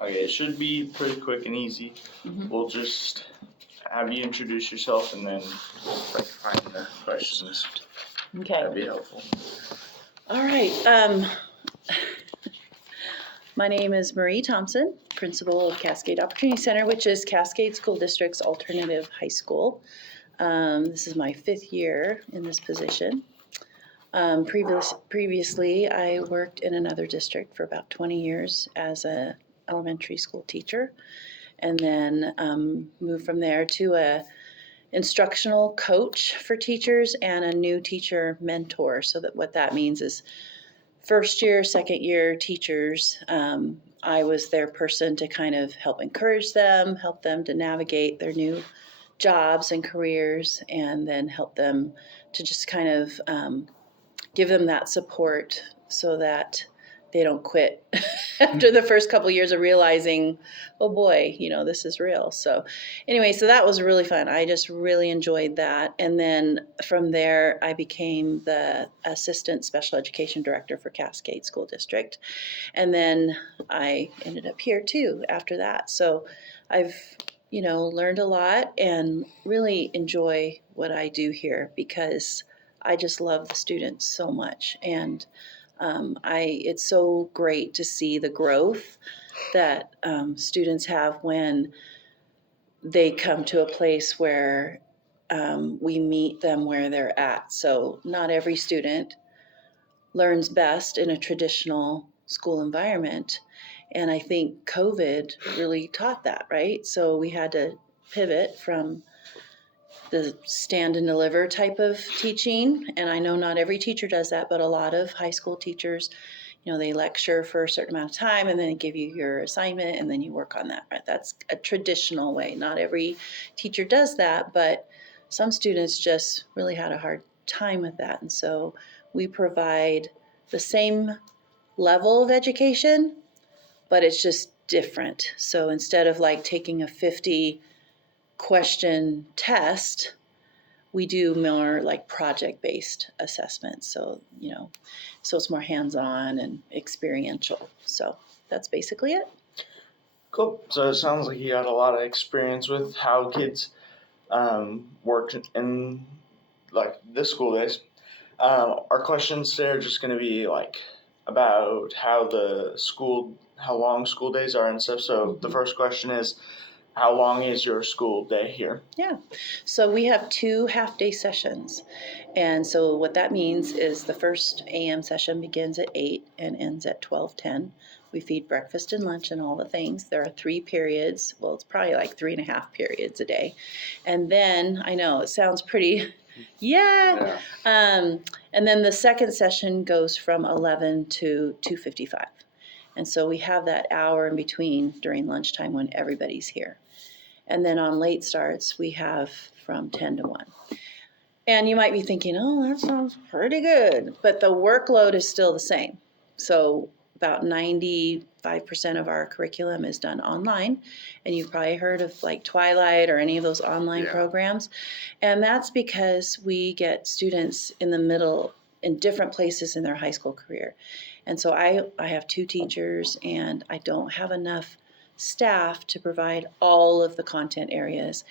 Okay, it should be pretty quick and easy. Mhm. We'll just have you introduce yourself and then we'll find the questions. Okay. That'd be helpful. All right. My name is Marie Thompson, principal of Cascade Opportunity Center, which is Cascade School District's alternative high school. This is my 5th year in this position. Previously, I worked in another district for about 20 years as an elementary school teacher, and then moved from there to a instructional coach for teachers and a new teacher mentor. So that what that means is first year, second year teachers, I was their person to kind of help encourage them, help them to navigate their new jobs and careers, and then help them to just kind of give them that support so that they don't quit after the first couple of years of realizing, oh boy, this is real. So anyway, so that was really fun. I just really enjoyed that. And then from there, I became the assistant special education director for Cascade School District. And then I ended up here too after that. So I've learned a lot and really enjoy what I do here because I just love the students so much. And it's so great to see the growth that students have when they come to a place where we meet them where they're at. So not every student learns best in a traditional school environment. And I think COVID really taught that, right? So we had to pivot from the stand and deliver type of teaching. And I know not every teacher does that, but a lot of high school teachers, they lecture for a certain amount of time and then they give you your assignment and then you work on that, right? That's a traditional way. Not every teacher does that, but some students just really had a hard time with that. And so we provide the same level of education, but it's just different. So instead of like taking a 50 question test, we do more like project-based assessments. So, so it's more hands-on and experiential. So that's basically it. Cool. So it sounds like you got a lot of experience with how kids work in like the school days. Our questions today are just going to be like about how long school days are and stuff. So the first question is, how long is your school day here? Yeah. So we have 2 half-day sessions. And so what that means is the first AM session begins at 8 and ends at 12:10. We feed breakfast and lunch and all the things. There are 3 periods. Well, it's probably like 3.5 periods a day. And then, I know, it sounds pretty, yeah. And then the second session goes from 11 to 2:55. And so we have that hour in between during lunchtime when everybody's here. And then on late starts, we have from 10 to 1. And you might be thinking, oh, that sounds pretty good. But the workload is still the same. So about 95% of our curriculum is done online. And you've probably heard of like Twilight or any of those online programs. And that's because we get students in the middle in different places in their high school career. And so I have 2 teachers and I don't have enough staff to provide all of the content areas.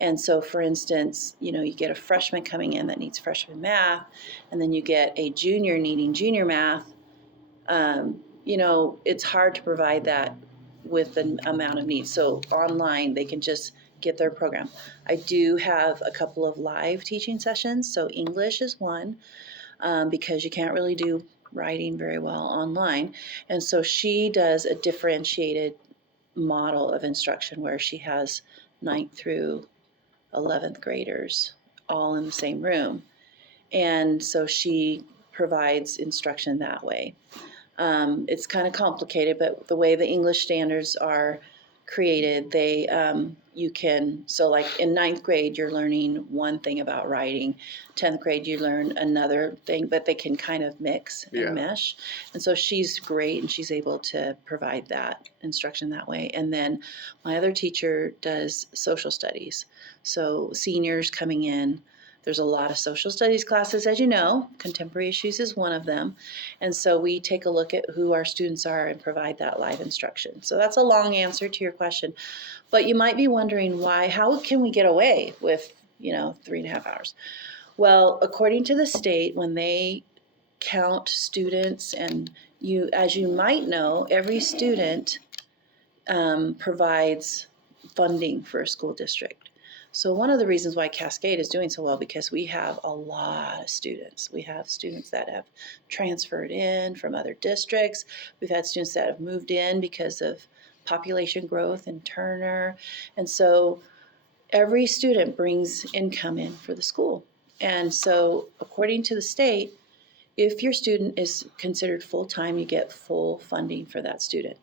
And so, for instance, you get a freshman coming in that needs freshman math, and then you get a junior needing junior math. It's hard to provide that with the amount of needs. So online, they can just get their program. I do have a couple of live teaching sessions. So English is one, because you can't really do writing very well online. And so she does a differentiated model of instruction where she has 9th through 11th graders all in the same room. And so she provides instruction that way. It's kind of complicated, but the way the English standards are created, so like in 9th grade, you're learning one thing about writing. 10th grade, you learn another thing, but they can kind of mix and mesh. And so she's great and she's able to provide that instruction that way. And then my other teacher does social studies. So seniors coming in, There's a lot of social studies classes, as you know. Contemporary issues is one of them. And so we take a look at who our students are and provide that live instruction. So that's a long answer to your question. But you might be wondering why, how can we get away with, 3.5 hours? Well, according to the state, when they count students, and as you might know, every student provides funding for a school district. So one of the reasons why Cascade is doing so well, because we have a lot of students. We have students that have transferred in from other districts. We've had students that have moved in because of population growth in Turner. And so every student brings income in for the school. And so according to the state, if your student is considered full-time, you get full funding for that student.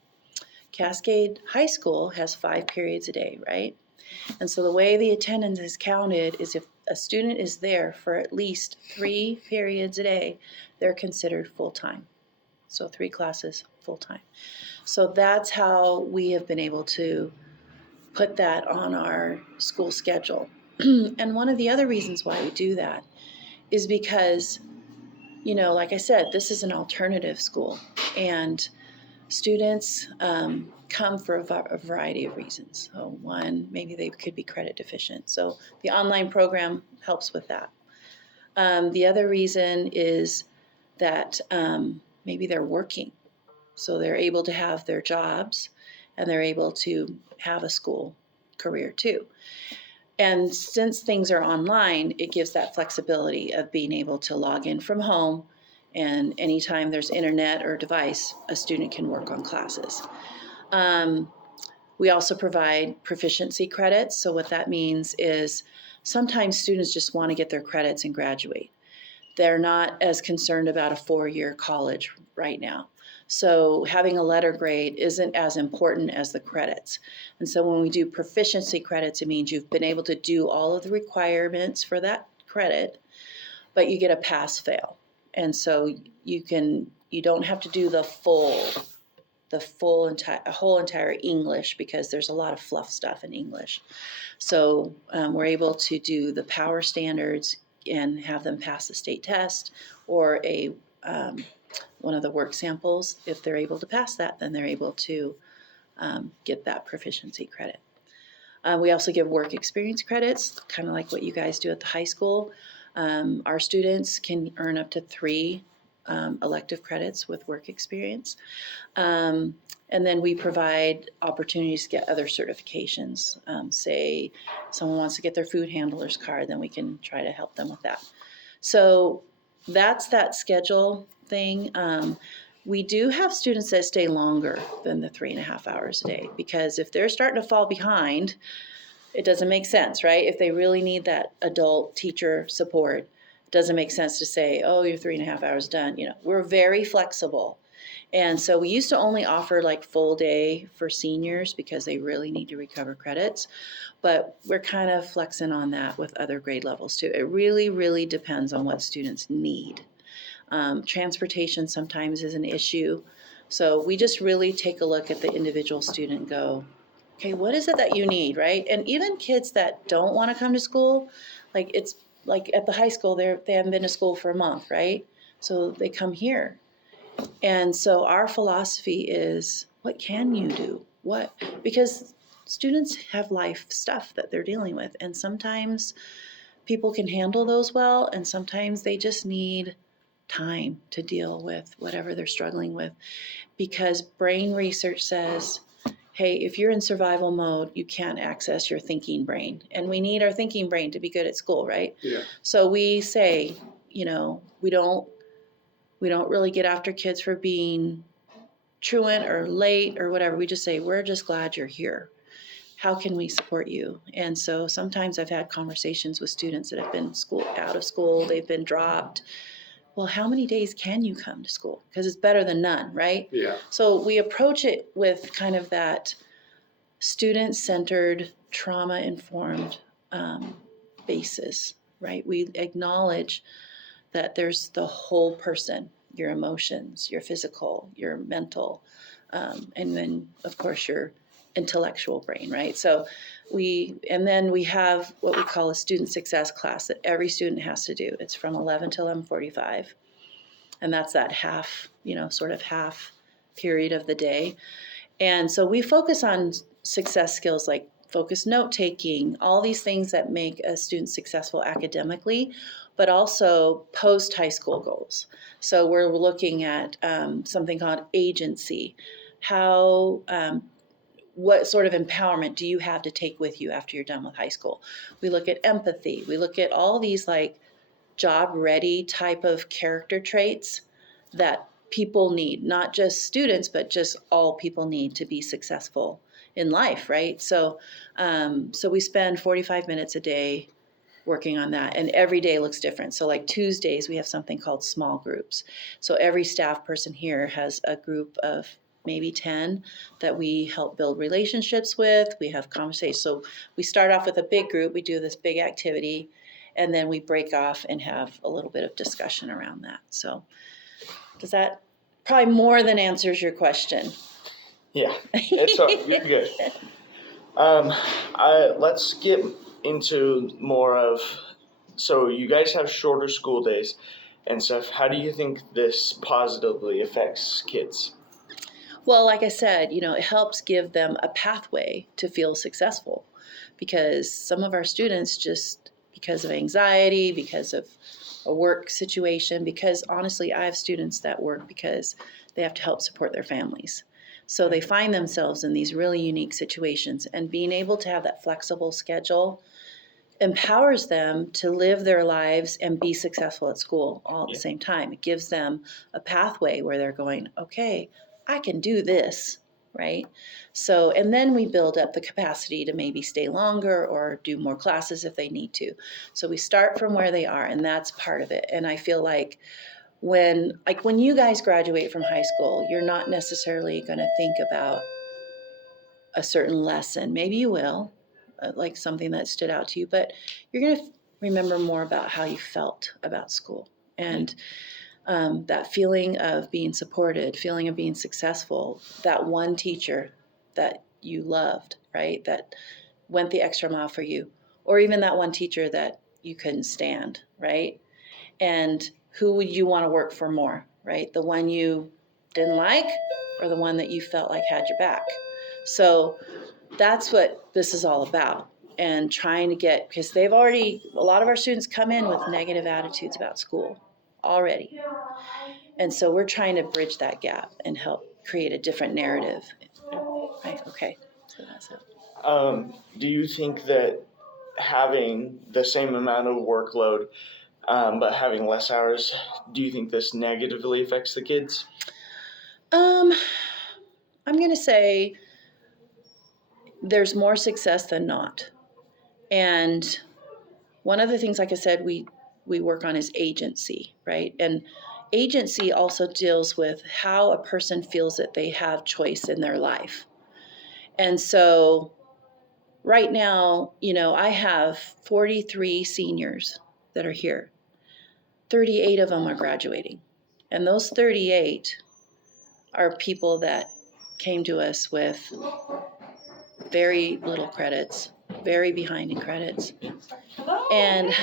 Cascade High School has 5 periods a day, right? And so the way the attendance is counted is if a student is there for at least 3 periods a day, they're considered full-time. So 3 classes full-time. So that's how we have been able to put that on our school schedule. And one of the other reasons why we do that is because, like I said, this is an alternative school, and students come for a variety of reasons. So one, maybe they could be credit deficient. So the online program helps with that. The other reason is that maybe they're working. So they're able to have their jobs and they're able to have a school career too. And since things are online, it gives that flexibility of being able to log in from home, and anytime there's internet or device, a student can work on classes. We also provide proficiency credits. So what that means is sometimes students just want to get their credits and graduate. They're not as concerned about a 4-year college right now. So having a letter grade isn't as important as the credits. And so when we do proficiency credits, it means you've been able to do all of the requirements for that credit, but you get a pass-fail. And so you don't have to do the whole entire English, because there's a lot of fluff stuff in English. So we're able to do the power standards and have them pass the state test, or one of the work samples. If they're able to pass that, then they're able to get that proficiency credit. We also give work experience credits, kind of like what you guys do at the high school. Our students can earn up to 3 elective credits with work experience. And then we provide opportunities to get other certifications. Say someone wants to get their food handler's card, then we can try to help them with that. So that's that schedule thing. We do have students that stay longer than the 3.5 hours a day, because if they're starting to fall behind, it doesn't make sense, right? If they really need that adult teacher support, it doesn't make sense to say, oh, you're 3.5 hours done. We're very flexible. And so we used to only offer like full day for seniors because they really need to recover credits, but we're kind of flexing on that with other grade levels too. It really, really depends on what students need. Transportation sometimes is an issue. So we just really take a look at the individual student and go, okay, what is it that you need, right? And even kids that don't want to come to school, like it's like at the high school, they haven't been to school for a month, right? So they come here. And so our philosophy is, what can you do? Because students have life stuff that they're dealing with. And sometimes people can handle those well, and sometimes they just need time to deal with whatever they're struggling with. Because brain research says, hey, if you're in survival mode, you can't access your thinking brain. And we need our thinking brain to be good at school, right? Yeah. So we say, we don't really get after kids for being truant or late or whatever. We just say, we're just glad you're here. How can we support you? And so sometimes I've had conversations with students that have been out of school, they've been dropped. Well, how many days can you come to school? Because it's better than none, right? Yeah. So we approach it with kind of that student-centered, trauma-informed basis, right? We acknowledge that there's the whole person, your emotions, your physical, your mental, and then, of course, your intellectual brain, right? So and then we have what we call a student success class that every student has to do. It's from 11 to 11:45. And that's that half, sort of half period of the day. And so we focus on success skills like focused note taking, all these things that make a student successful academically, but also post high school goals. So we're looking at something called agency. What sort of empowerment do you have to take with you after you're done with high school? We look at empathy. We look at all these like job ready type of character traits that people need, not just students, but just all people need to be successful in life, right? So we spend 45 minutes a day working on that, and every day looks different. So like Tuesdays, we have something called small groups. So every staff person here has a group of maybe 10 that we help build relationships with. We have conversations. So we start off with a big group, we do this big activity, and then we break off and have a little bit of discussion around that. So does that probably more than answers your question? Yeah, you're good. Let's get into more of, so you guys have shorter school days and stuff. How do you think this positively affects kids? Well, like I said, it helps give them a pathway to feel successful, because some of our students just, because of anxiety, because of a work situation, because honestly, I have students that work because they have to help support their families. So they find themselves in these really unique situations, and being able to have that flexible schedule empowers them to live their lives and be successful at school all at the same time. It gives them a pathway where they're going, okay, I can do this, right? So, and then we build up the capacity to maybe stay longer or do more classes if they need to. So we start from where they are, and that's part of it. And I feel like when you guys graduate from high school, you're not necessarily going to think about a certain lesson. Maybe you will, like something that stood out to you, but you're going to remember more about how you felt about school, and that feeling of being supported, feeling of being successful, that one teacher that you loved, right? That went the extra mile for you, or even that one teacher that you couldn't stand, right? And who would you want to work for more, right? The one you didn't like, or the one that you felt like had your back? So that's what this is all about. And trying to get, because a lot of our students come in with negative attitudes about school already. And so we're trying to bridge that gap and help create a different narrative. Right, okay, so that's it. Do you think that having the same amount of workload, but having less hours, do you think this negatively affects the kids? I'm going to say there's more success than not. And one of the things, like I said, we work on is agency, right? And agency also deals with how a person feels that they have choice in their life. And so right now, I have 43 seniors that are here. 38 of them are graduating. And those 38 are people that came to us with very little credits, very behind in credits. And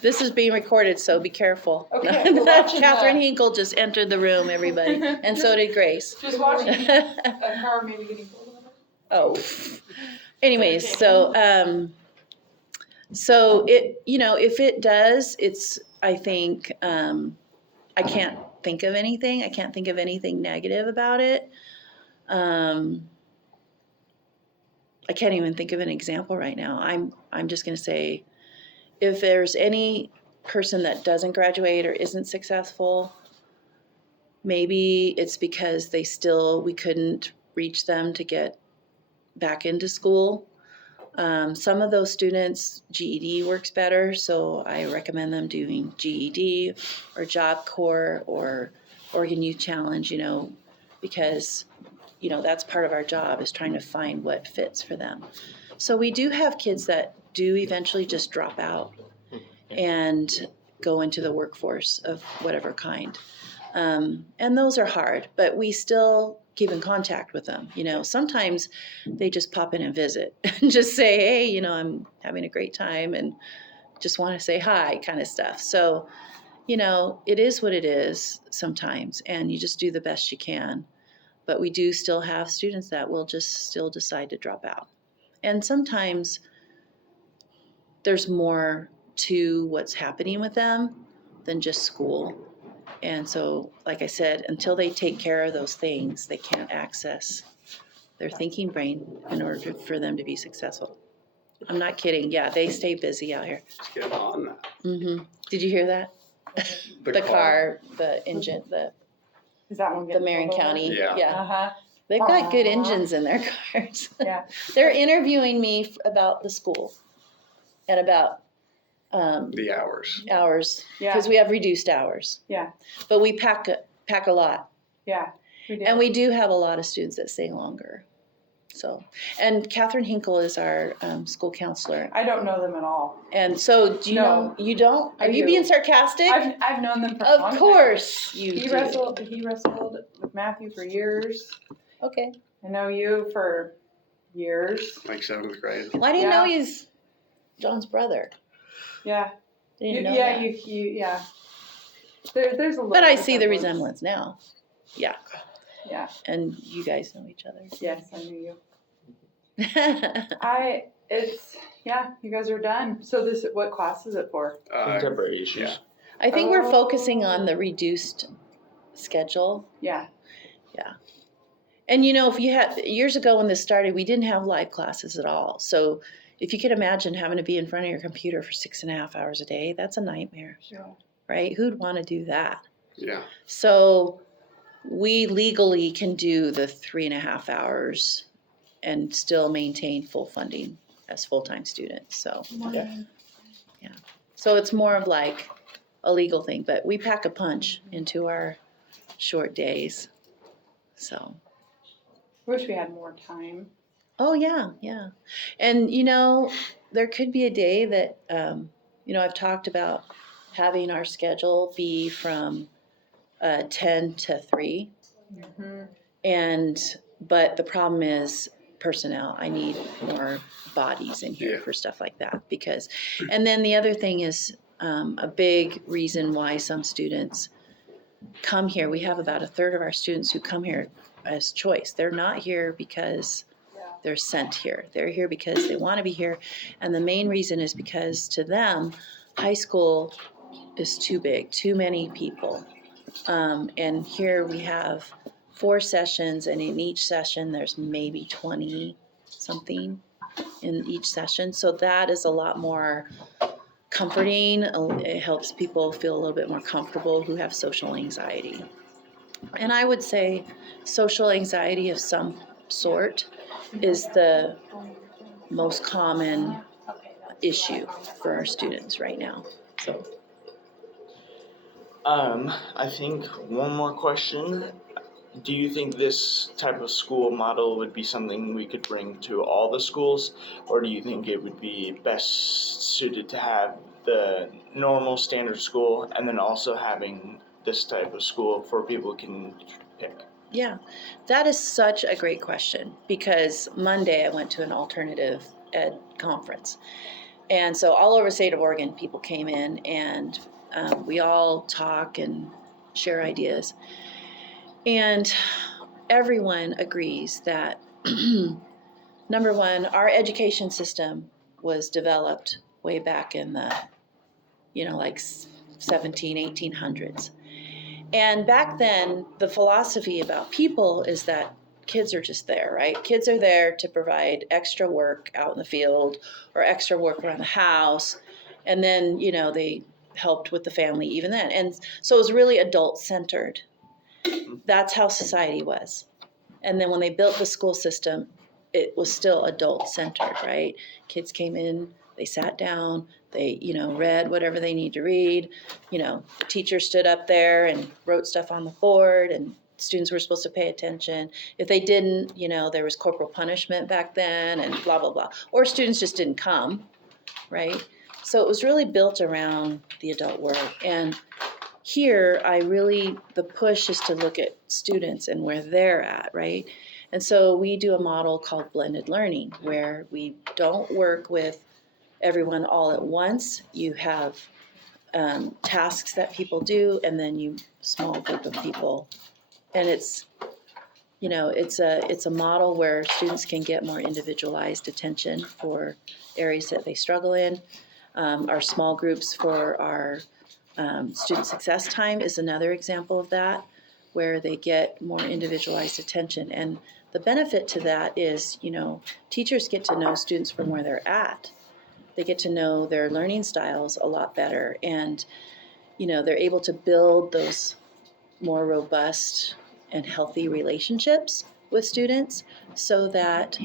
this is being recorded, so be careful. Okay, Catherine Hinkle just entered the room, everybody, and so did Grace. Just watching a car maybe getting pulled over. Oh, anyways, so it, if it does, I think, I can't think of anything. I can't think of anything negative about it. I can't even think of an example right now. I'm just going to say, if there's any person that doesn't graduate or isn't successful, maybe it's because we couldn't reach them to get back into school. Some of those students, GED works better, so I recommend them doing GED or Job Corps or Oregon Youth Challenge, because that's part of our job, is trying to find what fits for them. So we do have kids that do eventually just drop out and go into the workforce of whatever kind. And those are hard, but we still keep in contact with them. Sometimes they just pop in and visit and just say, hey, I'm having a great time and just want to say hi kind of stuff. So, it is what it is sometimes, and you just do the best you can. But we do still have students that will just still decide to drop out. And sometimes there's more to what's happening with them than just school. And so, like I said, until they take care of those things, they can't access their thinking brain in order for them to be successful. I'm not kidding. Yeah, they stay busy out here. Let's get on that. Did you hear that? The car, the engine, Is that one the getting Marion pulled over? County. Yeah. Uh-huh, They've got good engines in their cars. yeah. They're interviewing me about the school and about The hours. hours Yeah, because we have reduced hours. yeah, But we pack a lot. yeah. We did. And we do have a lot of students that stay longer. So, and Catherine Hinkle is our school counselor. I don't know them at all. And so, do you No. know? You don't? I Are you do. being sarcastic? I've known them for a long Of time. course you He do. wrestled with Matthew for years. Okay. I know you for years. Like 7th grade. Well, I didn't know Yeah. he's John's brother. Yeah. I didn't know Yeah, that. yeah. There's a little. But I see the resemblance now. Yeah. Yeah. And you guys know each other. Yes, I knew you. I You guys are done. So what class is it for? Contemporary issues. yeah. think we're Oh. focusing on the reduced schedule. Yeah. And if you had years ago when this started, we didn't have live classes at all. So if you could imagine having to be in front of your computer for 6.5 hours a day, that's a nightmare, Sure. right? Who'd want to do that? Yeah. So we legally can do the 3.5 hours and still maintain full funding as full-time students. So, so it's more of like a legal thing, but we pack a punch into our short days. So. Wish we had more time. Oh, yeah. And, there could be a day that, I've talked about having our schedule be from 10 to 3. Mm-hmm. But the problem is personnel. I need more bodies in here Yeah. for stuff like that and then the other thing is a big reason why some students come here. We have about a third of our students who come here as choice. They're not here because they're sent here. They're here because they want to be here. And the main reason is because to them, high school is too big, too many people. And here we have 4 sessions, and in each session there's maybe 20 something in each session. So that is a lot more comforting. It helps people feel a little bit more comfortable who have social anxiety. And I would say social anxiety of some sort is the most common issue for our students right now. So. I think one more question. Do you think this type of school model would be something we could bring to all the schools, or do you think it would be best suited to have the normal standard school and then also having this type of school for people who can pick? Yeah, that is such a great question, because Monday I went to an alternative ed conference. And so all over the state of Oregon, people came in, and we all talk and share ideas. And everyone agrees that, number one, our education system was developed way back in the, 1800s. And back then, the philosophy about people is that kids are just there, right? Kids are there to provide extra work out in the field or extra work around the house. And then, they helped with the family even then. And so it was really adult-centered. That's how society was. And then when they built the school system, it was still adult-centered, right? Kids came in, they sat down, they, read whatever they need to read. The teacher stood up there and wrote stuff on the board, and students were supposed to pay attention. If they didn't, there was corporal punishment back then, and blah, blah, blah. Or students just didn't come, right? So it was really built around the adult world. And here, the push is to look at students and where they're at, right? And so we do a model called blended learning, where we don't work with everyone all at once. You have tasks that people do, and then you small group of people, and it's a model where students can get more individualized attention for areas that they struggle in. Our small groups for our student success time is another example of that, where they get more individualized attention. And the benefit to that is, teachers get to know students from where they're at. They get to know their learning styles a lot better, and they're able to build those more robust and healthy relationships with students so that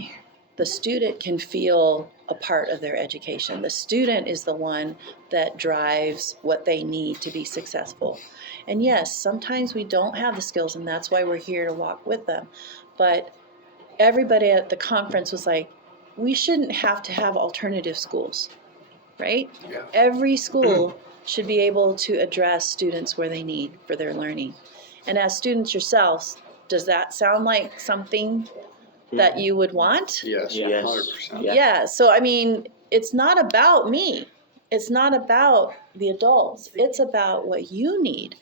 the student can feel a part of their education. The student is the one that drives what they need to be successful. And yes, sometimes we don't have the skills, and that's why we're here to walk with them. But everybody at the conference was like, we shouldn't have to have alternative schools, right? Yeah. Every school should be able to address students where they need for their learning. And as students yourselves, does that sound like something that you would want? Yes, Yes. 100%. Yeah, so I mean, it's not about me. It's not about the adults. It's about what you need.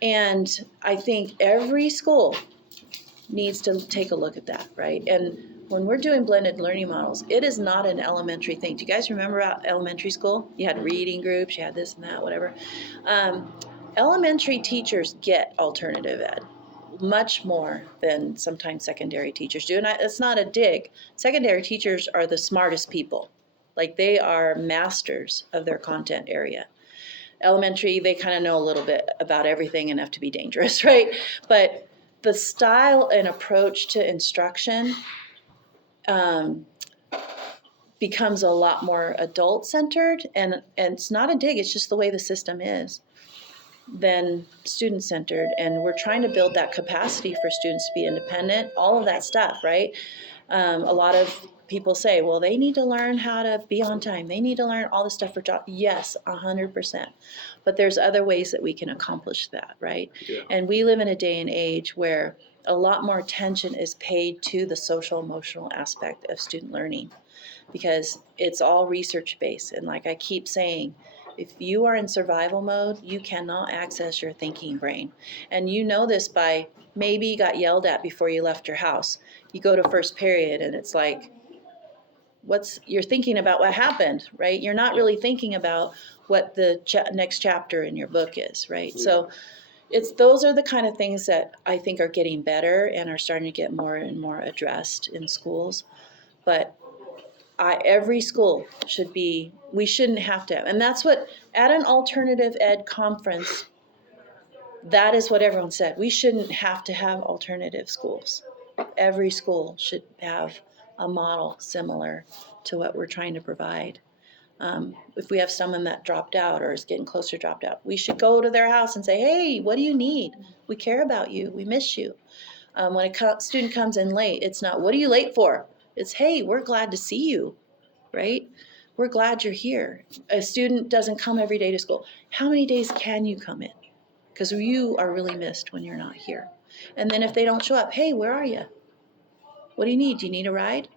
And I think every school needs to take a look at that, right? And when we're doing blended learning models, it is not an elementary thing. Do you guys remember about elementary school? You had reading groups, you had this and that, whatever. Elementary teachers get alternative ed much more than sometimes secondary teachers do. And it's not a dig. Secondary teachers are the smartest people. Like, they are masters of their content area. Elementary, they kind of know a little bit about everything enough to be dangerous, right? But the style and approach to instruction becomes a lot more adult-centered, and it's not a dig, it's just the way the system is, than student-centered. And we're trying to build that capacity for students to be independent, all of that stuff, right? A lot of people say, well, they need to learn how to be on time. They need to learn all this stuff for job. Yes, 100%. But there's other ways that we can accomplish that, right? Yeah. And we live in a day and age where a lot more attention is paid to the social emotional aspect of student learning, because it's all research based. And like I keep saying, if you are in survival mode, you cannot access your thinking brain. And you know this by maybe you got yelled at before you left your house. You go to first period and it's like, you're thinking about what happened, right? You're not really thinking about what the next chapter in your book is, right? Yeah. So those are the kind of things that I think are getting better and are starting to get more and more addressed in schools. But every school we shouldn't have to have. And that's what, at an alternative ed conference, that is what everyone said. We shouldn't have to have alternative schools. Every school should have a model similar to what we're trying to provide. If we have someone that dropped out or is getting close to dropped out, we should go to their house and say, hey, what do you need? We care about you. We miss you. When a student comes in late, it's not, what are you late for? It's, hey, we're glad to see you, right? We're glad you're here. A student doesn't come every day to school. How many days can you come in? Because you are really missed when you're not here. And then if they don't show up, hey, where are you? What do you need? Do you need a ride?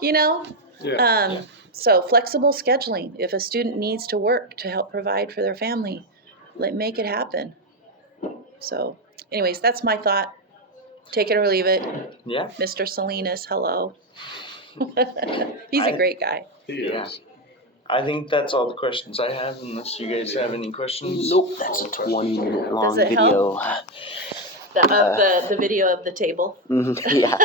Yeah. So flexible scheduling. If a student needs to work to help provide for their family, make it happen. So anyways, that's my thought. Take it or leave it. Yeah. Mr. Salinas, hello. He's a great guy. He Yeah. is. I think that's all the questions I have, unless you guys have any questions. Nope, that's a 20-minute long Does it video. The video of the table. Yeah.